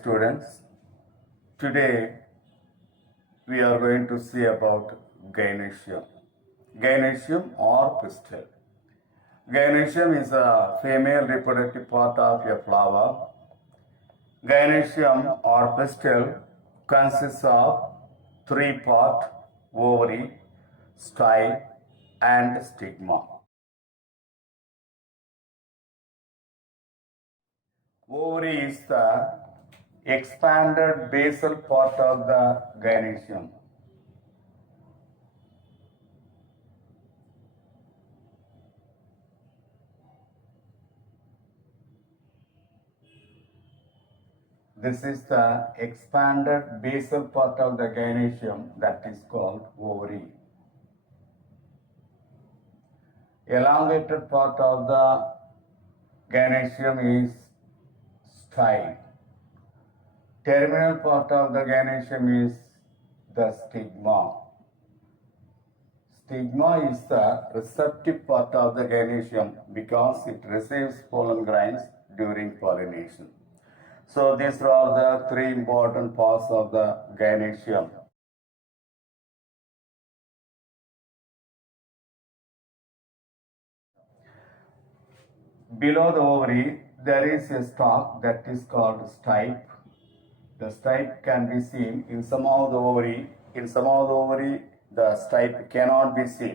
students. Today we are going to see about gynoecium. Gynoecium or pistil. Gynoecium is a female reproductive part of a flower. Gynoecium or pistil consists of three parts: ovary, style, and stigma. Ovary is the expanded basal part of the gynoecium. This is the expanded basal part of the gynoecium that is called ovary. Elongated part of the gynoecium is style. Terminal part of the gynoecium is the stigma. Stigma is the receptive part of the gynoecium because it receives pollen grains during pollination. So these are the three important parts of the gynoecium. Below the ovary, there is a stalk that is called stipe. The stipe can be seen in some of the ovary. In some of the ovary, the stipe cannot be seen.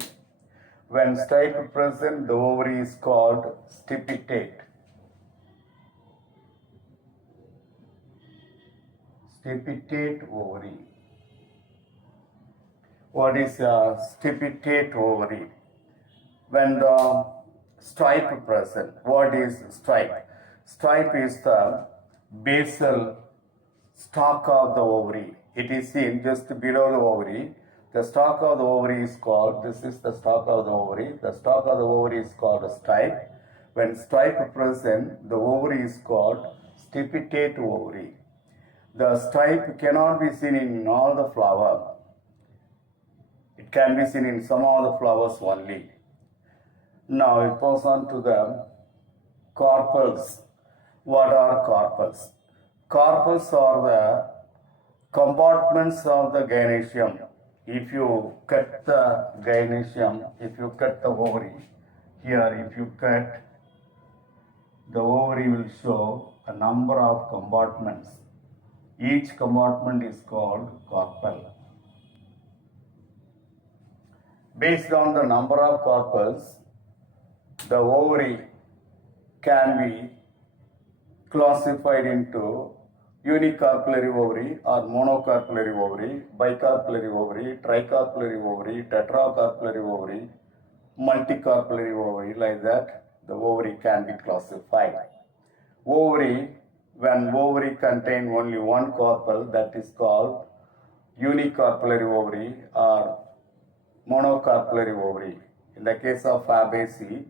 When stipe present, the ovary is called stipitate. Stipitate ovary. What is a stipitate ovary? When the stipe present, what is stipe? Stipe is the basal stalk of the ovary. It is seen just below the ovary. The stalk of the ovary is called, this is the stalk of the ovary. The stalk of the ovary is called a stipe. When stipe present, the ovary is called stipitate ovary. The stipe cannot be seen in all the flower. It can be seen in some of the flowers only. Now it goes on to the carpels. What are carpels? Carpels are the compartments of the gynoecium. If you cut the gynoecium, if you cut the ovary, here if you cut, the ovary will show a number of compartments. Each compartment is called carpel. Based on the number of carpels, the ovary can be classified into unicarpellary ovary or monocarpellary ovary, bicarpellary ovary, tricarpellary ovary, tetracarpellary ovary, multicarpellary ovary, like that the ovary can be classified. Ovary, when ovary contain only one carpel, that is called unicarpellary ovary or monocarpellary ovary. In the case of Fabaceae,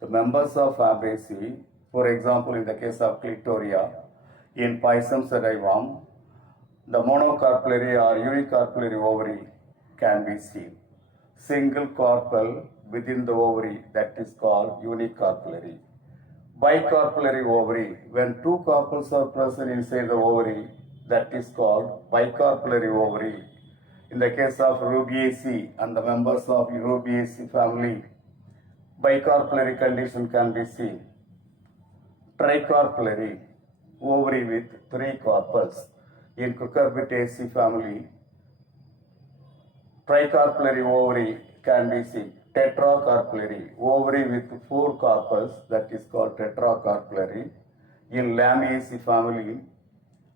the members of Fabaceae, for example, in the case of Clitoria, in Pisum sedaivum, the monocarpellary or unicarpellary ovary can be seen. Single carpel within the ovary, that is called unicarpellary. Bicarpellary ovary, when two carpels are present inside the ovary, that is called bicarpellary ovary. In the case of Rubiaceae and the members of Rubiaceae family, bicarpellary condition can be seen. Tricarpellary ovary with three carpels. In Cucurbitaceae family, tricarpellary ovary can be seen. Tetracarpellary ovary with four carpels, that is called tetracarpellary. In Lamiaceae family,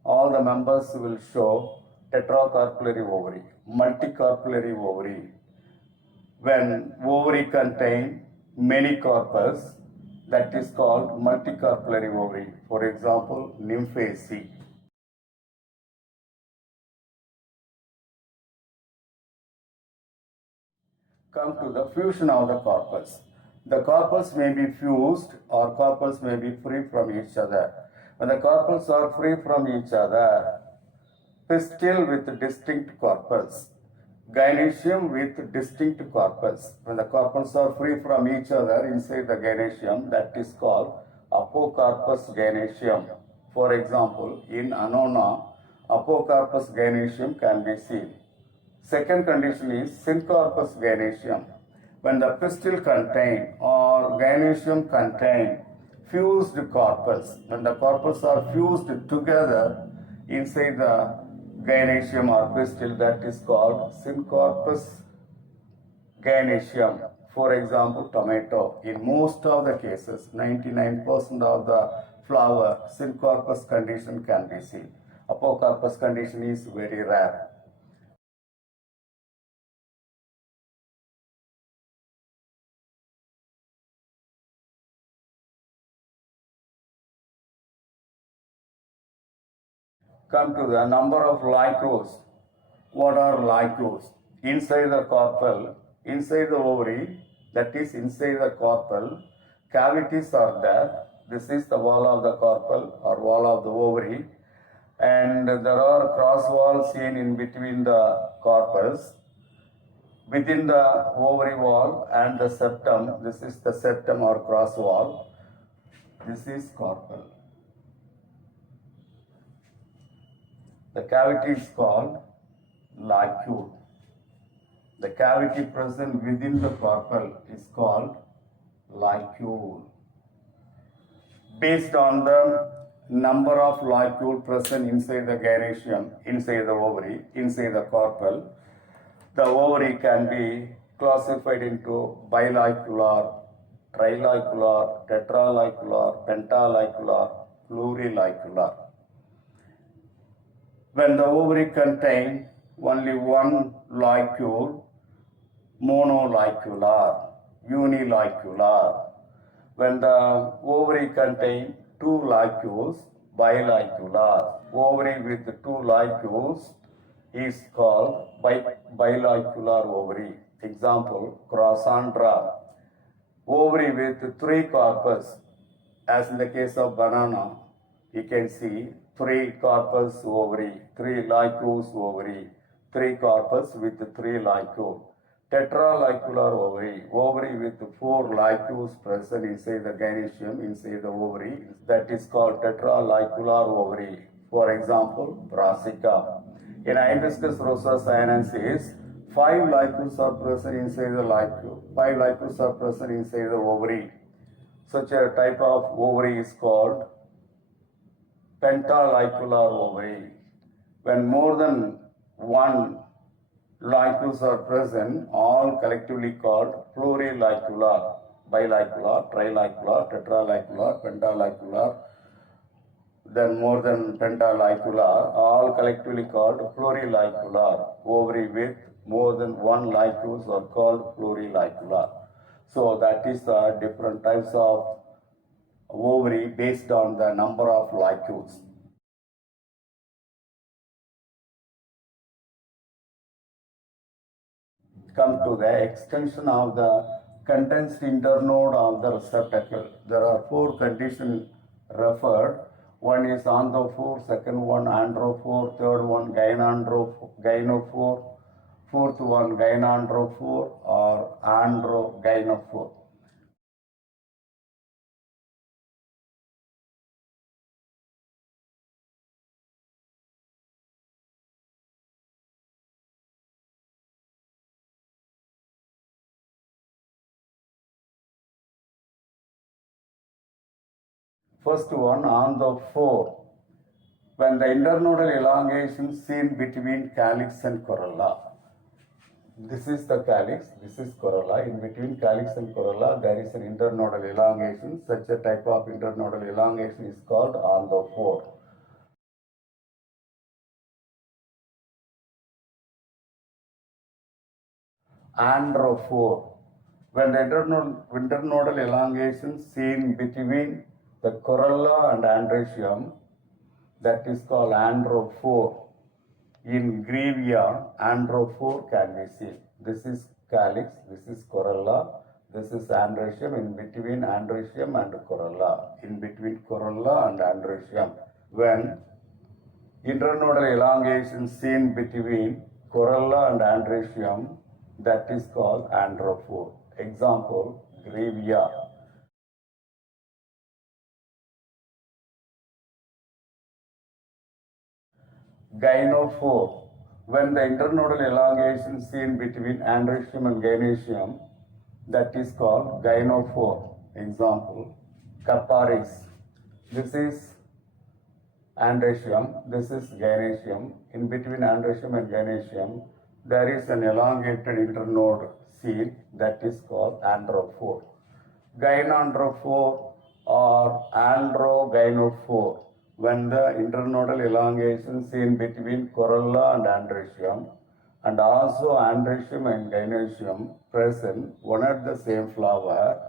all the members will show tetracarpellary ovary. Multicarpellary ovary, when ovary contain many carpels, that is called multicarpellary ovary. For example, Nymphaceae. Come to the fusion of the carpels. The carpels may be fused or carpels may be free from each other. When the carpels are free from each other, pistil with distinct carpels, gynoecium with distinct carpels. When the carpels are free from each other inside the gynoecium, that is called apocarpous gynoecium. For example, in Annona, Apocarpus gynoecium can be seen. Second condition is Syncarpus gynoecium. When the pistil contain or gynoecium contain fused corpus, when the corpus are fused together inside the gynoecium or pistil, that is called Syncarpus gynoecium. For example, tomato. In most of the cases, 99% of the flower, Syncarpus condition can be seen. Apocarpus condition is very rare. Come to the number of lycos. What are lycos? Inside the corpel, inside the ovary, that is inside the corpel, cavities are there. This is the wall of the corpel or wall of the ovary, and there are cross walls seen in between the corpus. Within the ovary wall and the septum, this is the septum or cross wall. This is corpel. The cavity is called lacule. The cavity present within the corpel is called lacule. Based on the number of lacule present inside the gynoecium, inside the ovary, inside the corpel, the ovary can be classified into bilicular, trilicular, tetralicular, pentalicular, plurilocular. When the ovary contain only one locule, monolicular, unilocular. When the ovary contain two locules, bilicular. Ovary with two locules is called bilicular ovary. Example, Crossandra. Ovary with three corpus, as in the case of banana, you can see three corpus ovary, three locules ovary, three corpus with three locule. Tetralicular ovary, ovary with four locules present inside the gynoecium, inside the ovary, that is called tetralicular ovary. For example, Brassica. In Hibiscus rosa sinensis, five locules are present inside the locule. Five locules are present inside the ovary. Such a type of ovary is called pentalicular ovary. When more than one locules are present, all collectively called plurilocular, bilicular, trilicular, tetralicular, pentalicular, then more than pentalicular, all collectively called plurilocular. Ovary with more than one locules are called plurilocular. So that is the different types of ovary based on the number of locules. Come to the extension of the condensed internode of the receptacle. There are four conditions referred. One is anthophore, second one androphore, third one gynophore, fourth one gynandrophore or androgynophore. First one on the four. When the internodal elongation seen between calyx and corolla. This is the calyx, this is corolla. In between calyx and corolla, there is an internodal elongation. Such a type of internodal elongation is called anthophore. Androphore. When the internodal elongation seen between the corolla and androecium, that is called androphore. In Grevia, androphore can be seen. This is calyx, this is corolla, this is androecium, in between androecium and corolla, in between corolla and androecium. When internodal elongation seen between corolla and androecium, that is called androphore. Example, Grevia. gynophore. When the internodal elongation seen between androecium and gynoecium, that is called gynophore. Example, caparis. This is androecium, this is gynoecium. In between androecium and gynoecium, there is an elongated internode seen, that is called androphore. Gynandrophore or androgynophore. When the internodal elongation seen between corolla and androecium, and also androecium and gynoecium present one at the same flower,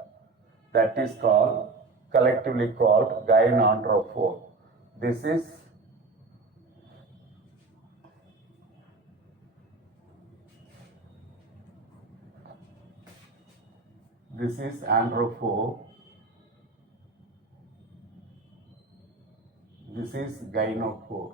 that is called, collectively called gynandrophore. This is androphore. This is gynophore.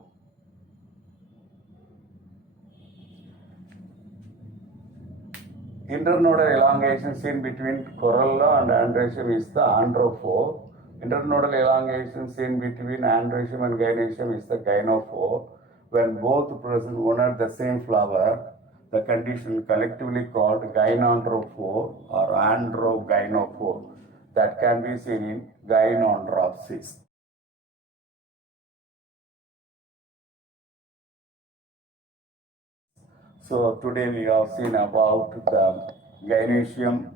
Internodal elongation seen between corolla and androecium is the androphore. Internodal elongation seen between androecium and gynoecium is the gynophore. When both present one at the same flower, the condition collectively called gynandrophore or androgynophore, that can be seen in gynandropsis. So today we have seen about the gynoecium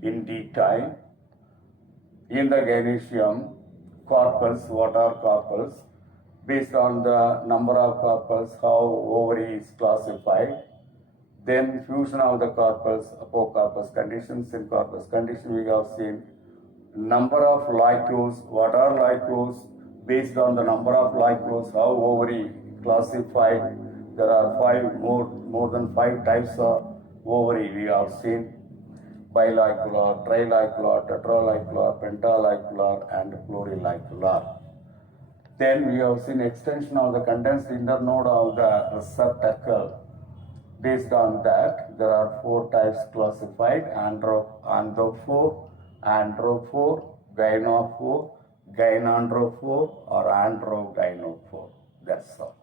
in detail. In the gynoecium, carpels, what are carpels? Based on the number of carpels, how ovary is classified. Then fusion of the carpels, apocarpus conditions. In corpus condition we have seen number of lycos, what are lycos? Based on the number of lycos, how ovary classified. There are more than 5 types of ovary we have seen: bilicular, trilicular, tetralicular, pentalicular, and plurilicular. Then we have seen extension of the condensed internode of the receptacle. Based on that, there are 4 types classified: anthrophore, gynophore, gynandrophore, or androgynophore. That's all.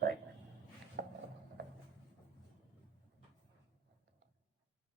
Thank you.